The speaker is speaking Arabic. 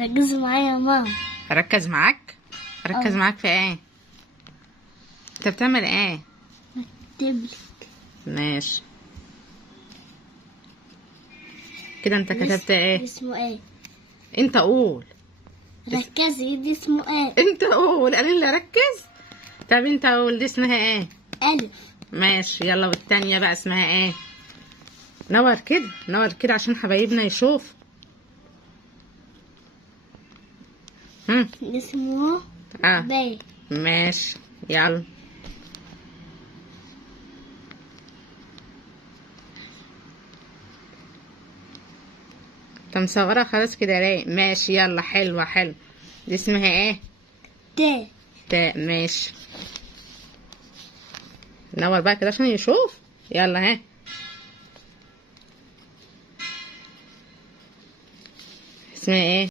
ركزي معايا يا ماما. اركز معاك؟ اركز معاك في ايه؟ انت بتعمل ايه؟ بكتبلك. ماشي كده. انت كتبت ايه؟ اسمه ايه؟ انت قول. ركزي، دي اسمه ايه؟ انت قول، انا اللي اركز. طب انت قول، دي اسمها ايه؟ ألف. ماشي يلا، والتانية بقى اسمها ايه؟ نور كده، نور كده عشان حبايبنا يشوف. اسمه ب. ماشي يلا. انت مصغرة خلاص كده ليه؟ ماشي يلا، حلوة حلو. دي اسمها ايه؟ ت. تاء. ماشي نور بقى كده عشان يشوف. يلا ها. اسمها ايه؟